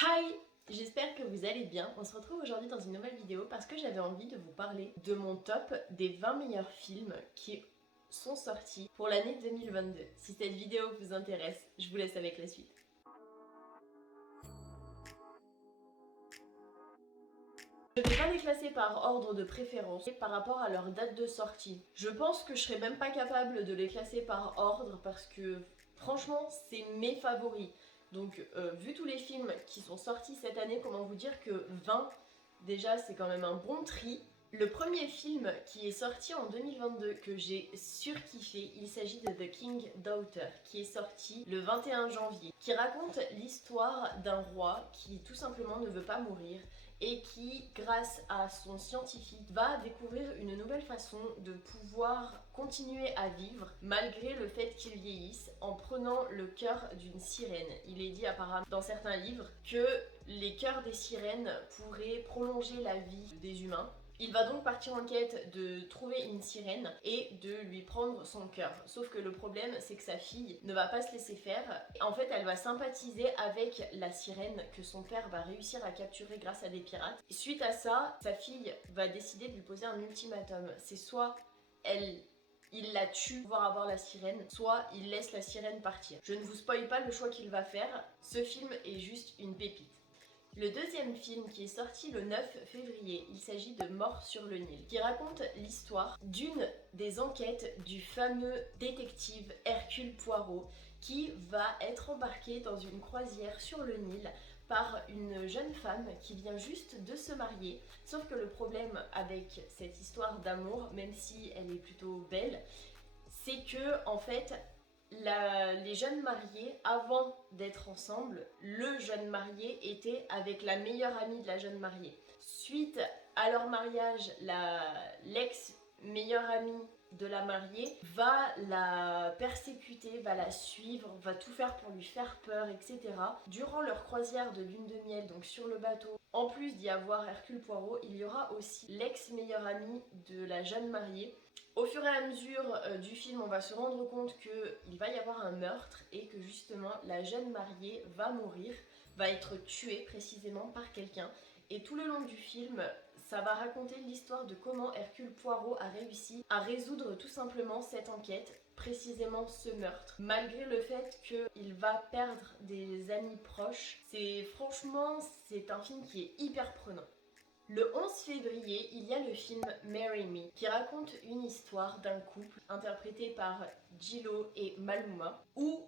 Hi! J'espère que vous allez bien. On se retrouve aujourd'hui dans une nouvelle vidéo parce que j'avais envie de vous parler de mon top des 20 meilleurs films qui sont sortis pour l'année 2022. Si cette vidéo vous intéresse, je vous laisse avec la suite. Je ne vais pas les classer par ordre de préférence par rapport à leur date de sortie. Je pense que je serais même pas capable de les classer par ordre parce que franchement c'est mes favoris. Donc vu tous les films qui sont sortis cette année, comment vous dire que 20 déjà c'est quand même un bon tri. Le premier film qui est sorti en 2022 que j'ai surkiffé, il s'agit de The King Daughter, qui est sorti le 21 janvier, qui raconte l'histoire d'un roi qui tout simplement ne veut pas mourir et qui, grâce à son scientifique, va découvrir une nouvelle façon de pouvoir continuer à vivre malgré le fait qu'il vieillisse en prenant le cœur d'une sirène. Il est dit apparemment dans certains livres que les cœurs des sirènes pourraient prolonger la vie des humains. Il va donc partir en quête de trouver une sirène et de lui prendre son cœur. Sauf que le problème, c'est que sa fille ne va pas se laisser faire. En fait, elle va sympathiser avec la sirène que son père va réussir à capturer grâce à des pirates. Et suite à ça, sa fille va décider de lui poser un ultimatum. C'est soit il la tue pour pouvoir avoir la sirène, soit il laisse la sirène partir. Je ne vous spoil pas le choix qu'il va faire. Ce film est juste une pépite. Le deuxième film qui est sorti le 9 février, il s'agit de Mort sur le Nil, qui raconte l'histoire d'une des enquêtes du fameux détective Hercule Poirot qui va être embarqué dans une croisière sur le Nil par une jeune femme qui vient juste de se marier. Sauf que le problème avec cette histoire d'amour, même si elle est plutôt belle, c'est que en fait les jeunes mariés, avant d'être ensemble, le jeune marié était avec la meilleure amie de la jeune mariée. Suite à leur mariage, l'ex meilleure amie de la mariée va la persécuter, va la suivre, va tout faire pour lui faire peur, etc. Durant leur croisière de lune de miel, donc sur le bateau, en plus d'y avoir Hercule Poirot, il y aura aussi l'ex meilleure amie de la jeune mariée. Au fur et à mesure du film, on va se rendre compte qu'il va y avoir un meurtre et que justement la jeune mariée va mourir, va être tuée précisément par quelqu'un. Et tout le long du film, ça va raconter l'histoire de comment Hercule Poirot a réussi à résoudre tout simplement cette enquête, précisément ce meurtre. Malgré le fait qu'il va perdre des amis proches, franchement, c'est un film qui est hyper prenant. Le 11 février, il y a le film Marry Me qui raconte une histoire d'un couple interprété par J-Lo et Maluma où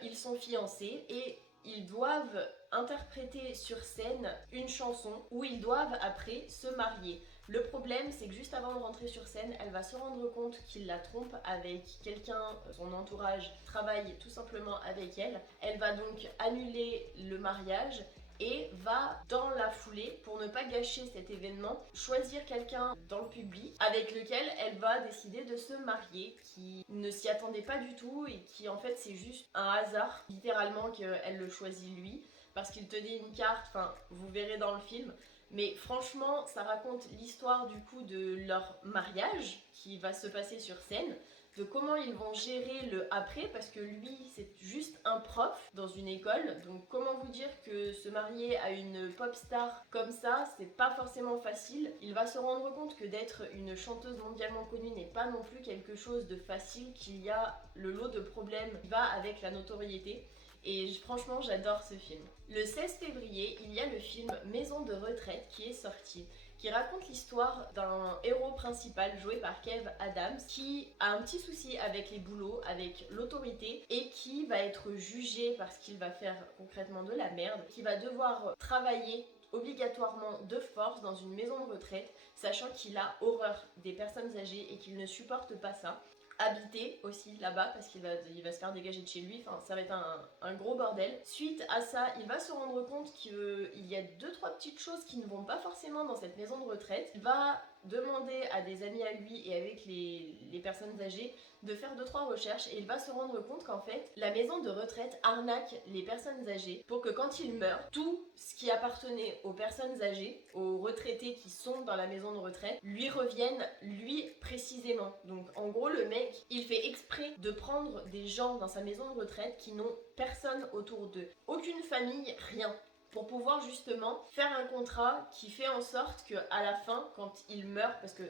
ils sont fiancés et ils doivent interpréter sur scène une chanson où ils doivent après se marier. Le problème, c'est que juste avant de rentrer sur scène, elle va se rendre compte qu'il la trompe avec quelqu'un, son entourage travaille tout simplement avec elle. Elle va donc annuler le mariage et va dans la foulée, pour ne pas gâcher cet événement, choisir quelqu'un dans le public avec lequel elle va décider de se marier, qui ne s'y attendait pas du tout et qui en fait c'est juste un hasard, littéralement, qu'elle le choisit lui, parce qu'il tenait une carte, enfin vous verrez dans le film. Mais franchement, ça raconte l'histoire du coup de leur mariage qui va se passer sur scène, de comment ils vont gérer le après, parce que lui c'est juste un prof dans une école, donc comment vous dire que se marier à une pop star comme ça, c'est pas forcément facile. Il va se rendre compte que d'être une chanteuse mondialement connue n'est pas non plus quelque chose de facile, qu'il y a le lot de problèmes qui va avec la notoriété. Et franchement, j'adore ce film. Le 16 février, il y a le film Maison de retraite qui est sorti, qui raconte l'histoire d'un héros principal joué par Kev Adams qui a un petit souci avec les boulots, avec l'autorité et qui va être jugé parce qu'il va faire concrètement de la merde, qui va devoir travailler obligatoirement de force dans une maison de retraite, sachant qu'il a horreur des personnes âgées et qu'il ne supporte pas ça. Habiter aussi là-bas parce qu'il va se faire dégager de chez lui, enfin ça va être un gros bordel. Suite à ça, il va se rendre compte qu'il y a 2-3 petites choses qui ne vont pas forcément dans cette maison de retraite. Il va demander à des amis à lui et avec les personnes âgées de faire 2-3 recherches et il va se rendre compte qu'en fait la maison de retraite arnaque les personnes âgées pour que quand il meurt, tout ce qui appartenait aux personnes âgées, aux retraités qui sont dans la maison de retraite, lui revienne lui précisément. Donc en gros le mec il fait exprès de prendre des gens dans sa maison de retraite qui n'ont personne autour d'eux, aucune famille, rien. pour pouvoir justement faire un contrat qui fait en sorte qu'à la fin, quand il meurt, parce que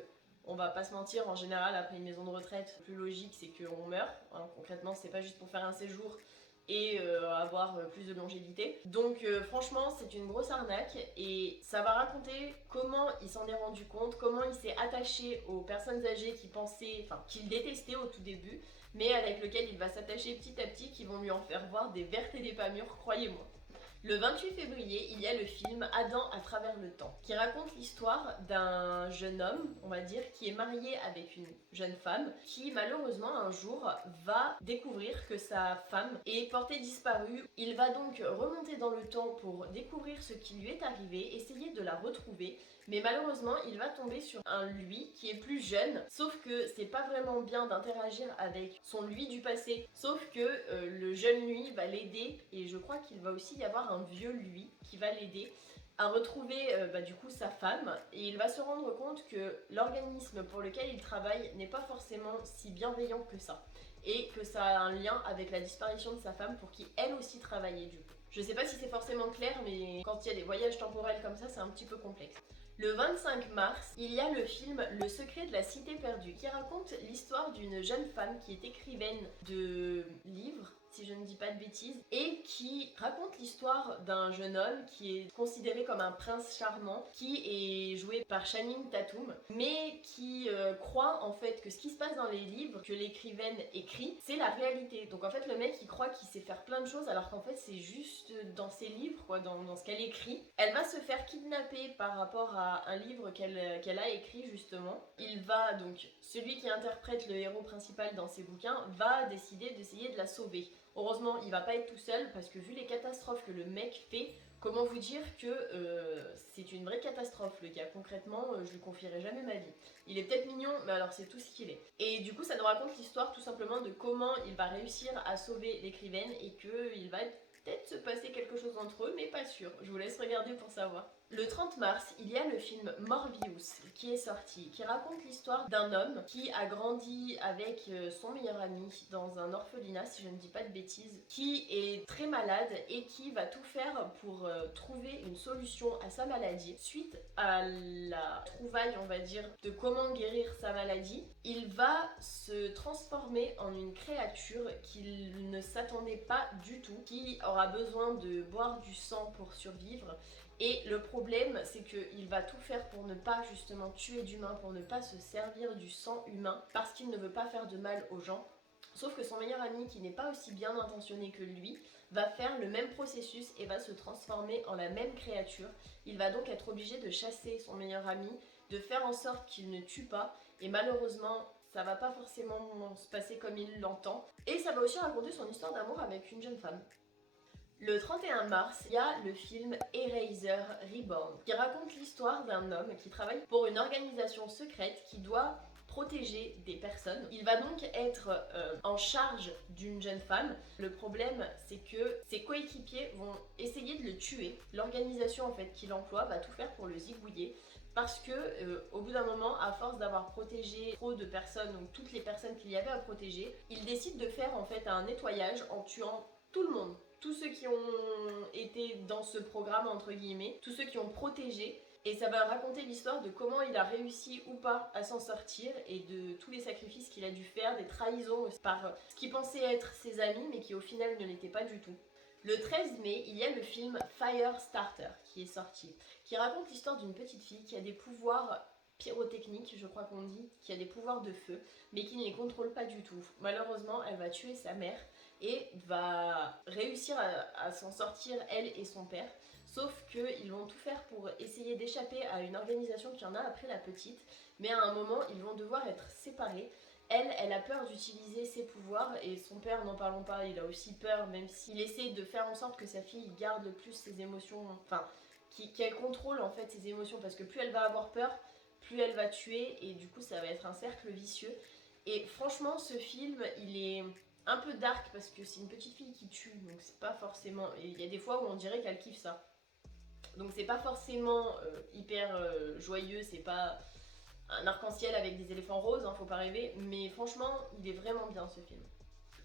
on va pas se mentir, en général après une maison de retraite, le plus logique c'est qu'on meurt, hein, concrètement c'est pas juste pour faire un séjour et avoir plus de longévité. Donc franchement c'est une grosse arnaque et ça va raconter comment il s'en est rendu compte, comment il s'est attaché aux personnes âgées qui pensaient, enfin qu'il détestait au tout début, mais avec lequel il va s'attacher petit à petit, qui vont lui en faire voir des vertes et des pas mûres, croyez-moi. Le 28 février, il y a le film Adam à travers le temps, qui raconte l'histoire d'un jeune homme, on va dire, qui est marié avec une jeune femme, qui malheureusement un jour va découvrir que sa femme est portée disparue. Il va donc remonter dans le temps pour découvrir ce qui lui est arrivé, essayer de la retrouver, mais malheureusement il va tomber sur un lui qui est plus jeune, sauf que c'est pas vraiment bien d'interagir avec son lui du passé, sauf que le jeune lui va l'aider, et je crois qu'il va aussi y avoir un vieux lui qui va l'aider à retrouver du coup sa femme, et il va se rendre compte que l'organisme pour lequel il travaille n'est pas forcément si bienveillant que ça, et que ça a un lien avec la disparition de sa femme pour qui elle aussi travaillait du coup. Je sais pas si c'est forcément clair, mais quand il y a des voyages temporels comme ça, c'est un petit peu complexe. Le 25 mars, il y a le film Le secret de la cité perdue, qui raconte l'histoire d'une jeune femme qui est écrivaine de livres, si je ne dis pas de bêtises, et qui raconte l'histoire d'un jeune homme qui est considéré comme un prince charmant, qui est joué par Channing Tatum, mais qui croit en fait que ce qui se passe dans les livres que l'écrivaine écrit, c'est la réalité. Donc en fait le mec il croit qu'il sait faire plein de choses alors qu'en fait c'est juste dans ses livres, quoi, dans ce qu'elle écrit. Elle va se faire kidnapper par rapport à un livre qu'elle a écrit justement. Il va donc, celui qui interprète le héros principal dans ses bouquins, va décider d'essayer de la sauver. Heureusement, il va pas être tout seul parce que vu les catastrophes que le mec fait, comment vous dire que c'est une vraie catastrophe le gars. Concrètement, je lui confierai jamais ma vie. Il est peut-être mignon, mais alors c'est tout ce qu'il est. Et du coup, ça nous raconte l'histoire tout simplement de comment il va réussir à sauver l'écrivaine et qu'il va peut-être se passer quelque chose entre eux, mais pas sûr. Je vous laisse regarder pour savoir. Le 30 mars, il y a le film Morbius qui est sorti, qui raconte l'histoire d'un homme qui a grandi avec son meilleur ami dans un orphelinat, si je ne dis pas de bêtises, qui est très malade et qui va tout faire pour trouver une solution à sa maladie. Suite à la trouvaille, on va dire, de comment guérir sa maladie, il va se transformer en une créature qu'il ne s'attendait pas du tout, qui aura besoin de boire du sang pour survivre. Et le problème, c'est qu'il va tout faire pour ne pas justement tuer d'humains, pour ne pas se servir du sang humain, parce qu'il ne veut pas faire de mal aux gens. Sauf que son meilleur ami, qui n'est pas aussi bien intentionné que lui, va faire le même processus et va se transformer en la même créature. Il va donc être obligé de chasser son meilleur ami, de faire en sorte qu'il ne tue pas, et malheureusement, ça va pas forcément se passer comme il l'entend. Et ça va aussi raconter son histoire d'amour avec une jeune femme. Le 31 mars, il y a le film Eraser Reborn, qui raconte l'histoire d'un homme qui travaille pour une organisation secrète qui doit protéger des personnes. Il va donc être en charge d'une jeune femme. Le problème, c'est que ses coéquipiers vont essayer de le tuer. L'organisation en fait qu'il emploie va tout faire pour le zigouiller. Parce que au bout d'un moment, à force d'avoir protégé trop de personnes, donc toutes les personnes qu'il y avait à protéger, il décide de faire en fait un nettoyage en tuant tout le monde. Tous ceux qui ont été dans ce programme, entre guillemets, tous ceux qui ont protégé, et ça va raconter l'histoire de comment il a réussi ou pas à s'en sortir et de tous les sacrifices qu'il a dû faire, des trahisons par ce qui pensait être ses amis mais qui au final ne l'étaient pas du tout. Le 13 mai, il y a le film Firestarter qui est sorti, qui raconte l'histoire d'une petite fille qui a des pouvoirs pyrotechniques, je crois qu'on dit, qui a des pouvoirs de feu, mais qui ne les contrôle pas du tout. Malheureusement, elle va tuer sa mère et va réussir à s'en sortir, elle et son père. Sauf qu'ils vont tout faire pour essayer d'échapper à une organisation qui en a après la petite, mais à un moment, ils vont devoir être séparés. Elle a peur d'utiliser ses pouvoirs et son père, n'en parlons pas, il a aussi peur, même s'il essaie de faire en sorte que sa fille garde le plus ses émotions, enfin, qu'elle contrôle en fait ses émotions, parce que plus elle va avoir peur, plus elle va tuer, et du coup ça va être un cercle vicieux. Et franchement, ce film, il est un peu dark parce que c'est une petite fille qui tue, donc c'est pas forcément... Et il y a des fois où on dirait qu'elle kiffe ça. Donc c'est pas forcément hyper joyeux, c'est pas un arc-en-ciel avec des éléphants roses, hein, faut pas rêver, mais franchement, il est vraiment bien ce film.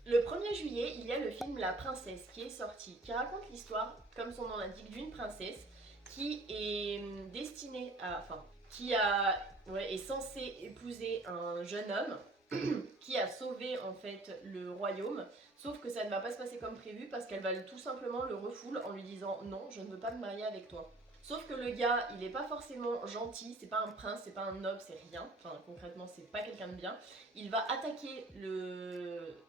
Le 1er juillet, il y a le film La Princesse qui est sorti, qui raconte l'histoire, comme son nom l'indique, d'une princesse qui est destinée à... Enfin, qui a, ouais, est censée épouser un jeune homme qui a sauvé en fait le royaume, sauf que ça ne va pas se passer comme prévu parce qu'elle va tout simplement le refoule en lui disant non, je ne veux pas me marier avec toi. Sauf que le gars, il est pas forcément gentil, c'est pas un prince, c'est pas un noble, c'est rien. Enfin, concrètement, c'est pas quelqu'un de bien. Il va attaquer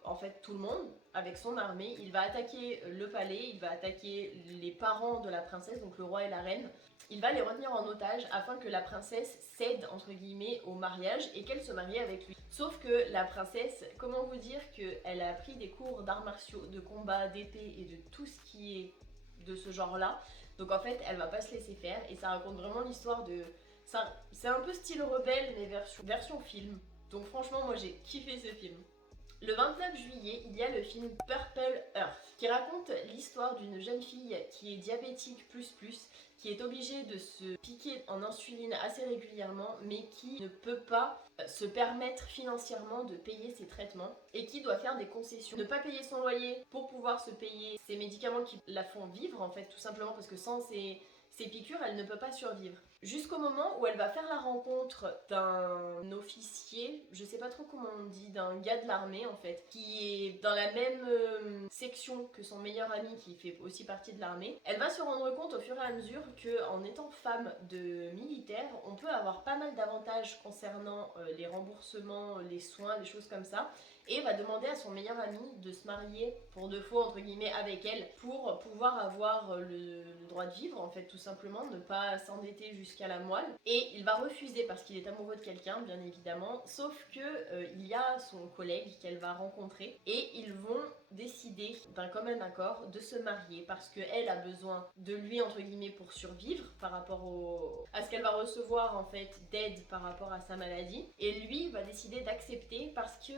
en fait, tout le monde avec son armée. Il va attaquer le palais, il va attaquer les parents de la princesse, donc le roi et la reine. Il va les retenir en otage afin que la princesse cède entre guillemets au mariage et qu'elle se marie avec lui. Sauf que la princesse, comment vous dire qu'elle a pris des cours d'arts martiaux, de combat, d'épée et de tout ce qui est de ce genre-là. Donc en fait, elle va pas se laisser faire et ça raconte vraiment l'histoire de... C'est un peu style rebelle mais version film. Donc franchement, moi j'ai kiffé ce film. Le 29 juillet, il y a le film Purple Earth qui raconte l'histoire d'une jeune fille qui est diabétique qui est obligée de se piquer en insuline assez régulièrement mais qui ne peut pas se permettre financièrement de payer ses traitements et qui doit faire des concessions. Ne pas payer son loyer pour pouvoir se payer ses médicaments qui la font vivre en fait tout simplement parce que sans ces piqûres, elle ne peut pas survivre. Jusqu'au moment où elle va faire la rencontre d'un officier, je sais pas trop comment on dit, d'un gars de l'armée en fait, qui est dans la même section que son meilleur ami qui fait aussi partie de l'armée. Elle va se rendre compte au fur et à mesure que en étant femme de militaire, on peut avoir pas mal d'avantages concernant les remboursements, les soins, des choses comme ça. Et va demander à son meilleur ami de se marier pour de faux entre guillemets avec elle pour pouvoir avoir le droit de vivre en fait tout simplement, ne pas s'endetter jusqu'à la moelle. Et il va refuser parce qu'il est amoureux de quelqu'un bien évidemment, sauf que il y a son collègue qu'elle va rencontrer et ils vont décider d'un commun accord de se marier parce qu'elle a besoin de lui entre guillemets pour survivre par rapport à ce qu'elle va recevoir en fait d'aide par rapport à sa maladie et lui va décider d'accepter parce que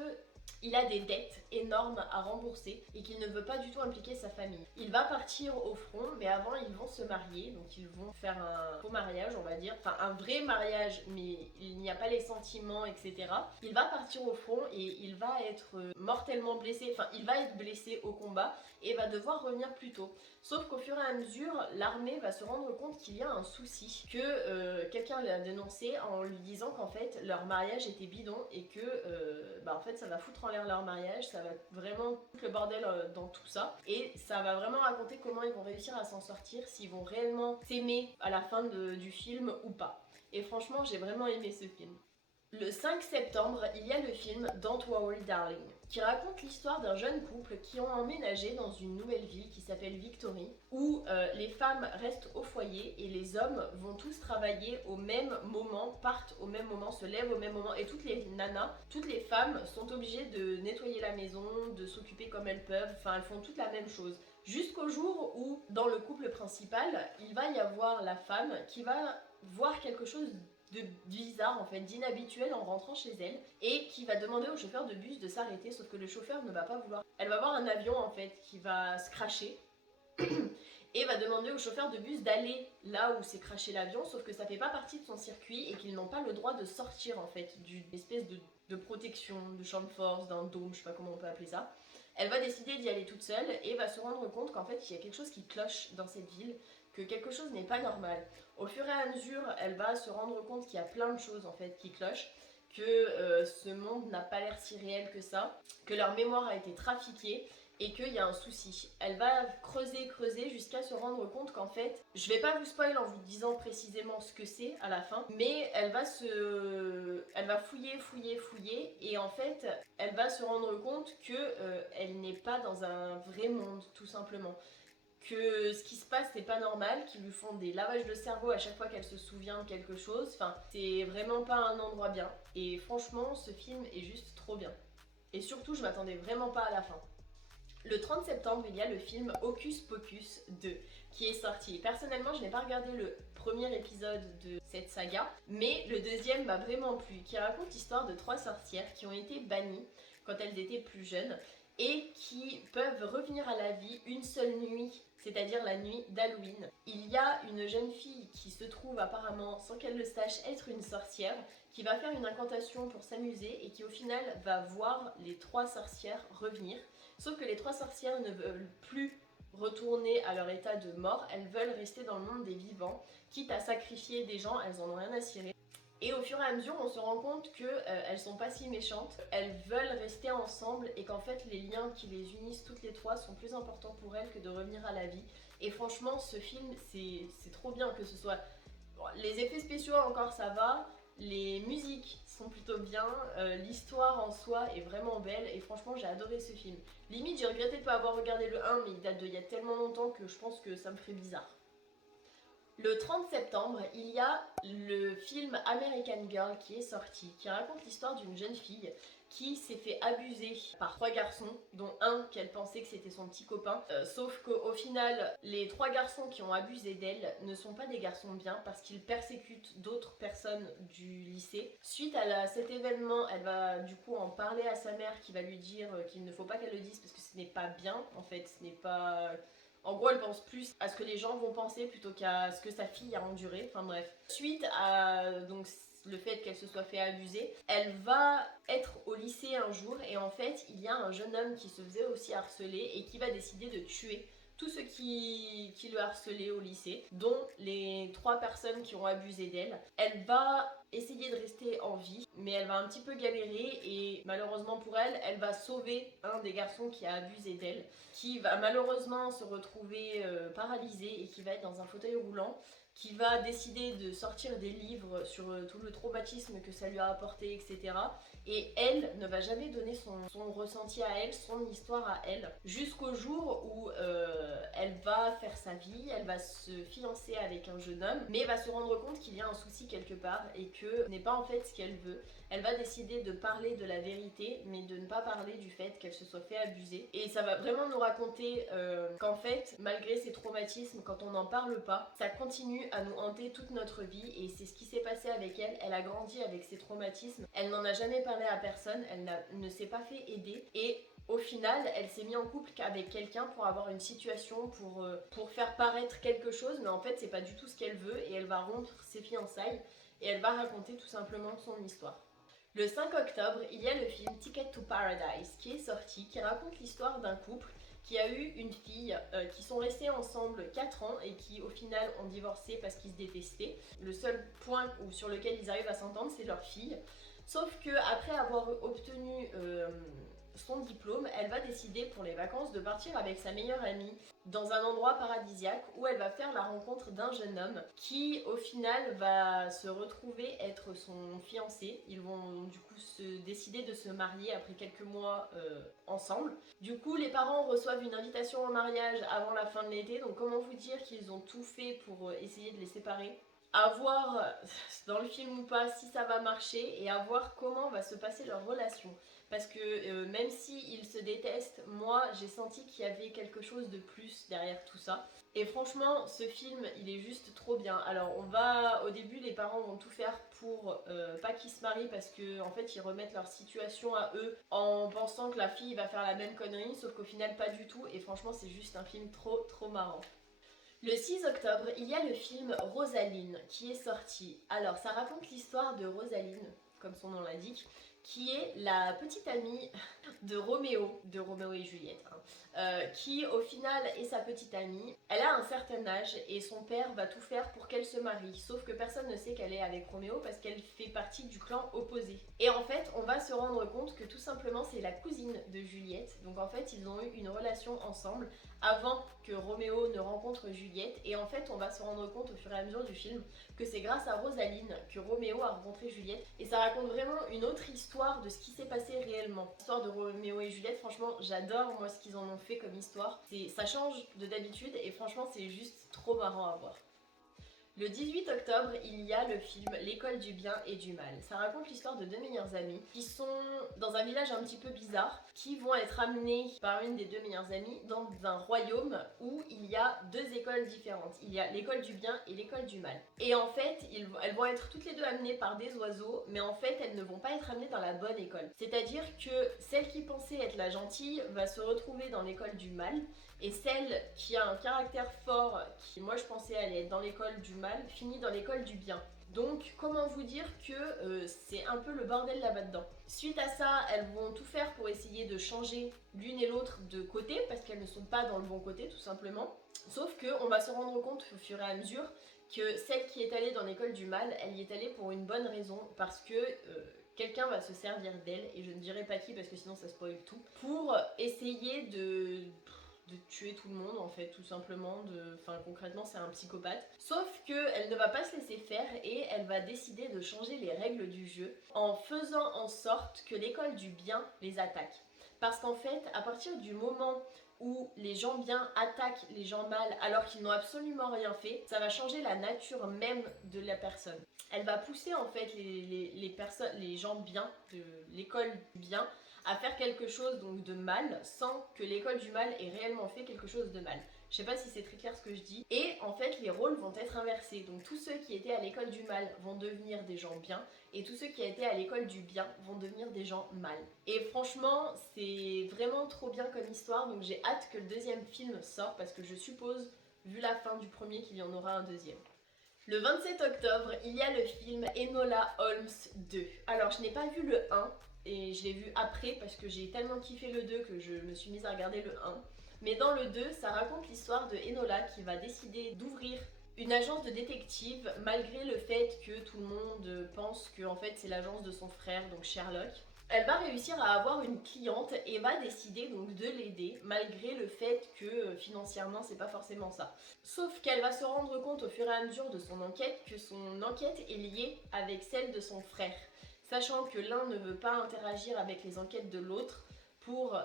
il a des dettes énormes à rembourser et qu'il ne veut pas du tout impliquer sa famille. Il va partir au front, mais avant ils vont se marier, donc ils vont faire un faux mariage, on va dire, enfin un vrai mariage, mais il n'y a pas les sentiments, etc. Il va partir au front et il va être mortellement blessé, enfin il va être blessé au combat et va devoir revenir plus tôt. Sauf qu'au fur et à mesure, l'armée va se rendre compte qu'il y a un souci, que quelqu'un l'a dénoncé en lui disant qu'en fait leur mariage était bidon et que en fait ça va foutre en l'air leur mariage, ça va vraiment foutre le bordel dans tout ça et ça va vraiment raconter comment ils vont réussir à s'en sortir, s'ils vont réellement s'aimer à la fin du film ou pas. Et franchement j'ai vraiment aimé ce film. Le 5 septembre, il y a le film Don't Worry Darling, qui raconte l'histoire d'un jeune couple qui ont emménagé dans une nouvelle ville qui s'appelle Victory, où les femmes restent au foyer et les hommes vont tous travailler au même moment, partent au même moment, se lèvent au même moment, et toutes les nanas, toutes les femmes sont obligées de nettoyer la maison, de s'occuper comme elles peuvent, enfin elles font toutes la même chose. Jusqu'au jour où, dans le couple principal, il va y avoir la femme qui va voir quelque chose de bizarre en fait, d'inhabituel en rentrant chez elle et qui va demander au chauffeur de bus de s'arrêter sauf que le chauffeur ne va pas vouloir. Elle va voir un avion en fait qui va se crasher et va demander au chauffeur de bus d'aller là où s'est crashé l'avion sauf que ça fait pas partie de son circuit et qu'ils n'ont pas le droit de sortir en fait d'une espèce de protection, de champ de force, d'un dôme, je sais pas comment on peut appeler ça. Elle va décider d'y aller toute seule et va se rendre compte qu'en fait il y a quelque chose qui cloche dans cette ville, que quelque chose n'est pas normal. Au fur et à mesure, elle va se rendre compte qu'il y a plein de choses en fait qui clochent, que ce monde n'a pas l'air si réel que ça, que leur mémoire a été trafiquée et qu'il y a un souci. Elle va creuser jusqu'à se rendre compte qu'en fait, je vais pas vous spoiler en vous disant précisément ce que c'est à la fin, mais elle va fouiller et en fait, elle va se rendre compte que elle n'est pas dans un vrai monde tout simplement. Que ce qui se passe c'est pas normal, qu'ils lui font des lavages de cerveau à chaque fois qu'elle se souvient de quelque chose, enfin c'est vraiment pas un endroit bien. Et franchement ce film est juste trop bien. Et surtout je m'attendais vraiment pas à la fin. Le 30 septembre il y a le film Hocus Pocus 2 qui est sorti. Personnellement je n'ai pas regardé le premier épisode de cette saga, mais le deuxième m'a vraiment plu, qui raconte l'histoire de 3 sorcières qui ont été bannies quand elles étaient plus jeunes et qui peuvent revenir à la vie une seule nuit, c'est-à-dire la nuit d'Halloween. Il y a une jeune fille qui se trouve apparemment, sans qu'elle le sache, être une sorcière, qui va faire une incantation pour s'amuser et qui au final va voir les 3 sorcières revenir. Sauf que les 3 sorcières ne veulent plus retourner à leur état de mort, elles veulent rester dans le monde des vivants, quitte à sacrifier des gens, elles en ont rien à cirer. Et au fur et à mesure, on se rend compte qu'elles sont pas si méchantes, elles veulent rester ensemble et qu'en fait les liens qui les unissent toutes les 3 sont plus importants pour elles que de revenir à la vie. Et franchement, ce film, c'est trop bien, que ce soit... Bon, les effets spéciaux encore ça va, les musiques sont plutôt bien, l'histoire en soi est vraiment belle et franchement j'ai adoré ce film. Limite j'ai regretté de ne pas avoir regardé le 1 mais il date d'il y a tellement longtemps que je pense que ça me ferait bizarre. Le 30 septembre, il y a le film American Girl qui est sorti, qui raconte l'histoire d'une jeune fille qui s'est fait abuser par 3 garçons, dont un qu'elle pensait que c'était son petit copain. Sauf qu'au final, les 3 garçons qui ont abusé d'elle ne sont pas des garçons bien parce qu'ils persécutent d'autres personnes du lycée. Suite à cet événement, elle va du coup en parler à sa mère qui va lui dire qu'il ne faut pas qu'elle le dise parce que ce n'est pas bien, en fait, ce n'est pas... En gros, elle pense plus à ce que les gens vont penser plutôt qu'à ce que sa fille a enduré. Enfin bref. Suite à donc le fait qu'elle se soit fait abuser, elle va être au lycée un jour et en fait, il y a un jeune homme qui se faisait aussi harceler et qui va décider de tuer tous ceux qui le harcelaient au lycée, dont les 3 personnes qui ont abusé d'elle. Elle va essayer de rester en vie, mais elle va un petit peu galérer et malheureusement pour elle, elle va sauver un des garçons qui a abusé d'elle, qui va malheureusement se retrouver paralysé et qui va être dans un fauteuil roulant, qui va décider de sortir des livres sur tout le traumatisme que ça lui a apporté, etc. Et elle ne va jamais donner son ressenti à elle, son histoire à elle, jusqu'au jour où elle va faire sa vie, elle va se fiancer avec un jeune homme, mais va se rendre compte qu'il y a un souci quelque part et que ce n'est pas en fait ce qu'elle veut. Elle va décider de parler de la vérité, mais de ne pas parler du fait qu'elle se soit fait abuser. Et ça va vraiment nous raconter qu'en fait, malgré ces traumatismes, quand on n'en parle pas, ça continue à nous hanter toute notre vie. Et c'est ce qui s'est passé avec elle. Elle a grandi avec ces traumatismes. Elle n'en a jamais parlé à personne. Elle ne s'est pas fait aider. Et au final, elle s'est mise en couple avec quelqu'un pour avoir une situation, pour faire paraître quelque chose. Mais en fait, c'est pas du tout ce qu'elle veut. Et elle va rompre ses fiançailles. Et elle va raconter tout simplement son histoire. Le 5 octobre, il y a le film Ticket to Paradise qui est sorti, qui raconte l'histoire d'un couple qui a eu une fille, qui sont restés ensemble 4 ans et qui au final ont divorcé parce qu'ils se détestaient. Le seul point sur lequel ils arrivent à s'entendre, c'est leur fille. Sauf que après avoir obtenu son diplôme, elle va décider pour les vacances de partir avec sa meilleure amie dans un endroit paradisiaque où elle va faire la rencontre d'un jeune homme qui au final va se retrouver être son fiancé. Ils vont du coup se décider de se marier après quelques mois ensemble. Du coup les parents reçoivent une invitation au mariage avant la fin de l'été, donc comment vous dire qu'ils ont tout fait pour essayer de les séparer. À voir dans le film ou pas si ça va marcher et à voir comment va se passer leur relation. Parce que même s'ils se détestent, moi j'ai senti qu'il y avait quelque chose de plus derrière tout ça. Et franchement, ce film, il est juste trop bien. Alors au début, les parents vont tout faire pour pas qu'ils se marient parce que en fait, ils remettent leur situation à eux en pensant que la fille va faire la même connerie, sauf qu'au final, pas du tout. Et franchement, c'est juste un film trop trop marrant. Le 6 octobre, il y a le film Rosaline qui est sorti. Alors, ça raconte l'histoire de Rosaline, comme son nom l'indique, qui est la petite amie de Roméo et Juliette, qui au final est sa petite amie. Elle a un certain âge et son père va tout faire pour qu'elle se marie, sauf que personne ne sait qu'elle est avec Roméo parce qu'elle fait partie du clan opposé. Et en fait, on va se rendre compte que tout simplement c'est la cousine de Juliette, donc en fait ils ont eu une relation ensemble avant que Roméo ne rencontre Juliette, et en fait on va se rendre compte au fur et à mesure du film que c'est grâce à Rosaline que Roméo a rencontré Juliette, et ça raconte vraiment une autre histoire de ce qui s'est passé réellement. L'histoire de Roméo et Juliette, franchement j'adore moi ce qu'ils en ont fait comme histoire, ça change de d'habitude et franchement c'est juste trop marrant à voir. Le 18 octobre, il y a le film L'école du bien et du mal. Ça raconte l'histoire de 2 meilleures amies qui sont dans un village un petit peu bizarre, qui vont être amenées par une des 2 meilleures amies dans un royaume où il y a 2 écoles différentes. Il y a l'école du bien et l'école du mal. Et en fait, elles vont être toutes les 2 amenées par des oiseaux, mais en fait, elles ne vont pas être amenées dans la bonne école. C'est-à-dire que celle qui pensait être la gentille va se retrouver dans l'école du mal, et celle qui a un caractère fort, qui moi je pensais aller être dans l'école du mal, mal finit dans l'école du bien. Donc comment vous dire que c'est un peu le bordel là-bas-dedans. Suite à ça, elles vont tout faire pour essayer de changer l'une et l'autre de côté parce qu'elles ne sont pas dans le bon côté tout simplement. Sauf qu'on va se rendre compte au fur et à mesure que celle qui est allée dans l'école du mal, elle y est allée pour une bonne raison parce que quelqu'un va se servir d'elle, et je ne dirai pas qui parce que sinon ça spoil tout, pour essayer de tuer tout le monde en fait, tout simplement. Enfin concrètement c'est un psychopathe. Sauf qu'elle ne va pas se laisser faire et elle va décider de changer les règles du jeu en faisant en sorte que l'école du bien les attaque. Parce qu'en fait, à partir du moment où les gens bien attaquent les gens mal alors qu'ils n'ont absolument rien fait, ça va changer la nature même de la personne. Elle va pousser en fait les gens bien, de l'école bien, à faire quelque chose donc de mal sans que l'école du mal ait réellement fait quelque chose de mal. Je sais pas si c'est très clair ce que je dis. Et en fait, les rôles vont être inversés. Donc tous ceux qui étaient à l'école du mal vont devenir des gens bien, et tous ceux qui étaient à l'école du bien vont devenir des gens mal. Et franchement, c'est vraiment trop bien comme histoire, donc j'ai hâte que le deuxième film sorte parce que je suppose, vu la fin du premier, qu'il y en aura un deuxième. Le 27 octobre, il y a le film Enola Holmes 2. Alors, je n'ai pas vu le 1 et je l'ai vu après parce que j'ai tellement kiffé le 2 que je me suis mise à regarder le 1. Mais dans le 2, ça raconte l'histoire de Enola qui va décider d'ouvrir une agence de détective malgré le fait que tout le monde pense que en fait c'est l'agence de son frère, donc Sherlock. Elle va réussir à avoir une cliente et va décider donc de l'aider malgré le fait que financièrement c'est pas forcément ça. Sauf qu'elle va se rendre compte au fur et à mesure de son enquête que son enquête est liée avec celle de son frère, sachant que l'un ne veut pas interagir avec les enquêtes de l'autre pour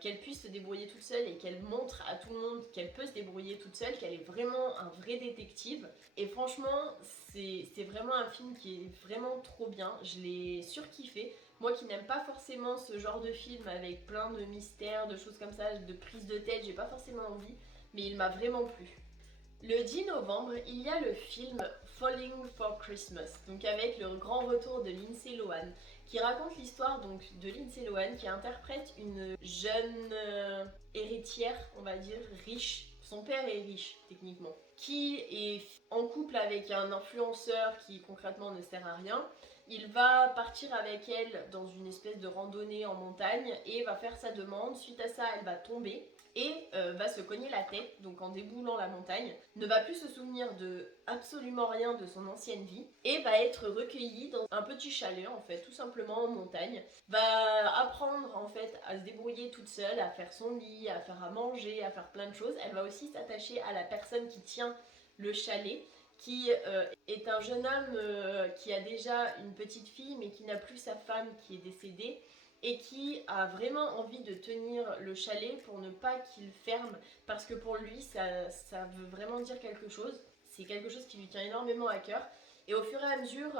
qu'elle puisse se débrouiller toute seule et qu'elle montre à tout le monde qu'elle peut se débrouiller toute seule, qu'elle est vraiment un vrai détective. Et franchement, c'est vraiment un film qui est vraiment trop bien, je l'ai surkiffé. Moi qui n'aime pas forcément ce genre de film avec plein de mystères, de choses comme ça, de prise de tête, j'ai pas forcément envie, mais il m'a vraiment plu. Le 10 novembre, il y a le film Falling for Christmas, donc avec le grand retour de Lindsay Lohan, qui raconte l'histoire donc de Lindsay Lohan qui interprète une jeune héritière, on va dire, riche. Son père est riche, techniquement, qui est en couple avec un influenceur qui concrètement ne sert à rien. Il va partir avec elle dans une espèce de randonnée en montagne et va faire sa demande. Suite à ça, elle va tomber et va se cogner la tête, donc en déboulant la montagne, ne va plus se souvenir de absolument rien de son ancienne vie et va être recueillie dans un petit chalet en fait, tout simplement en montagne, va apprendre en fait à se débrouiller toute seule, à faire son lit, à faire à manger, à faire plein de choses. Elle va aussi s'attacher à la personne qui tient le chalet, qui est un jeune homme qui a déjà une petite fille mais qui n'a plus sa femme qui est décédée et qui a vraiment envie de tenir le chalet pour ne pas qu'il ferme parce que pour lui ça veut vraiment dire quelque chose. C'est quelque chose qui lui tient énormément à cœur. Et au fur et à mesure,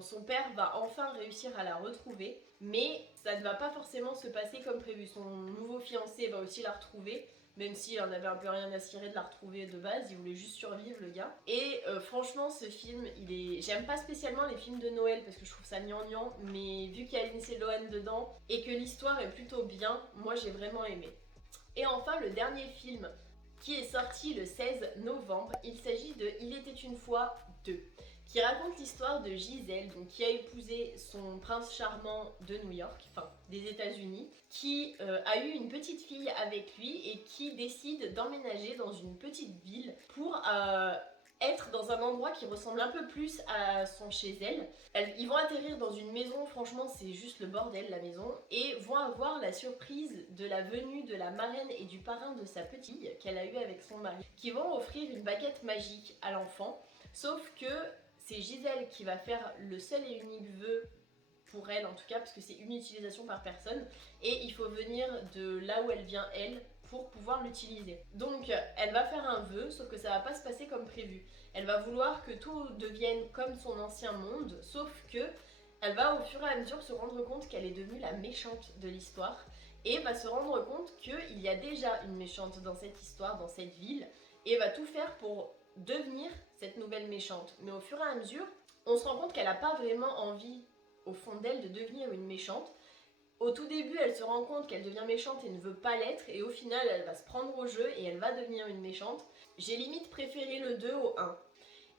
son père va enfin réussir à la retrouver, mais ça ne va pas forcément se passer comme prévu. Son nouveau fiancé va aussi la retrouver, même s'il en avait un peu rien à cirer de la retrouver de base, il voulait juste survivre le gars. Et franchement ce film, j'aime pas spécialement les films de Noël parce que je trouve ça gnangnan, mais vu qu'il y a Lindsay Lohan dedans et que l'histoire est plutôt bien, moi j'ai vraiment aimé. Et enfin le dernier film qui est sorti le 16 novembre, il s'agit de Il était une fois 2, qui raconte l'histoire de Gisèle, donc qui a épousé son prince charmant de New York, enfin des États-Unis, qui a eu une petite fille avec lui et qui décide d'emménager dans une petite ville pour être dans un endroit qui ressemble un peu plus à son chez elle. Ils vont atterrir dans une maison, franchement c'est juste le bordel la maison, et vont avoir la surprise de la venue de la marraine et du parrain de sa petite fille qu'elle a eue avec son mari, qui vont offrir une baguette magique à l'enfant, sauf que c'est Gisèle qui va faire le seul et unique vœu pour elle en tout cas, parce que c'est une utilisation par personne, et il faut venir de là où elle vient elle, pour pouvoir l'utiliser. Donc elle va faire un vœu, sauf que ça va pas se passer comme prévu. Elle va vouloir que tout devienne comme son ancien monde, sauf que elle va au fur et à mesure se rendre compte qu'elle est devenue la méchante de l'histoire, et va se rendre compte qu'il y a déjà une méchante dans cette histoire, dans cette ville, et va tout faire pour devenir cette nouvelle méchante. Mais au fur et à mesure, on se rend compte qu'elle n'a pas vraiment envie, au fond d'elle, de devenir une méchante. Au tout début, elle se rend compte qu'elle devient méchante et ne veut pas l'être, et au final, elle va se prendre au jeu et elle va devenir une méchante. J'ai limite préféré le 2 au 1.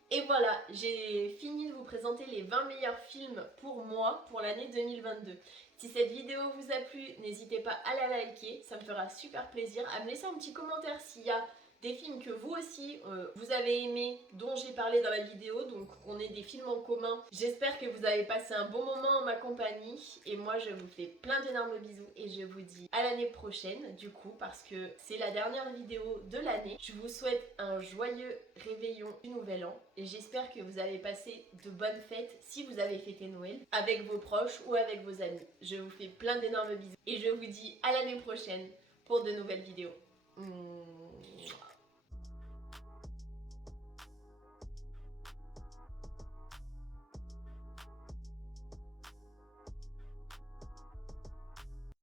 Et voilà, j'ai fini de vous présenter les 20 meilleurs films pour moi pour l'année 2022. Si cette vidéo vous a plu, n'hésitez pas à la liker, ça me fera super plaisir. À me laisser un petit commentaire s'il y a des films que vous aussi vous avez aimés, dont j'ai parlé dans la vidéo, donc on ait des films en commun. J'espère que vous avez passé un bon moment en ma compagnie, et moi je vous fais plein d'énormes bisous, et je vous dis à l'année prochaine, du coup, parce que c'est la dernière vidéo de l'année. Je vous souhaite un joyeux réveillon du Nouvel An, et j'espère que vous avez passé de bonnes fêtes si vous avez fêté Noël, avec vos proches ou avec vos amis. Je vous fais plein d'énormes bisous, et je vous dis à l'année prochaine pour de nouvelles vidéos.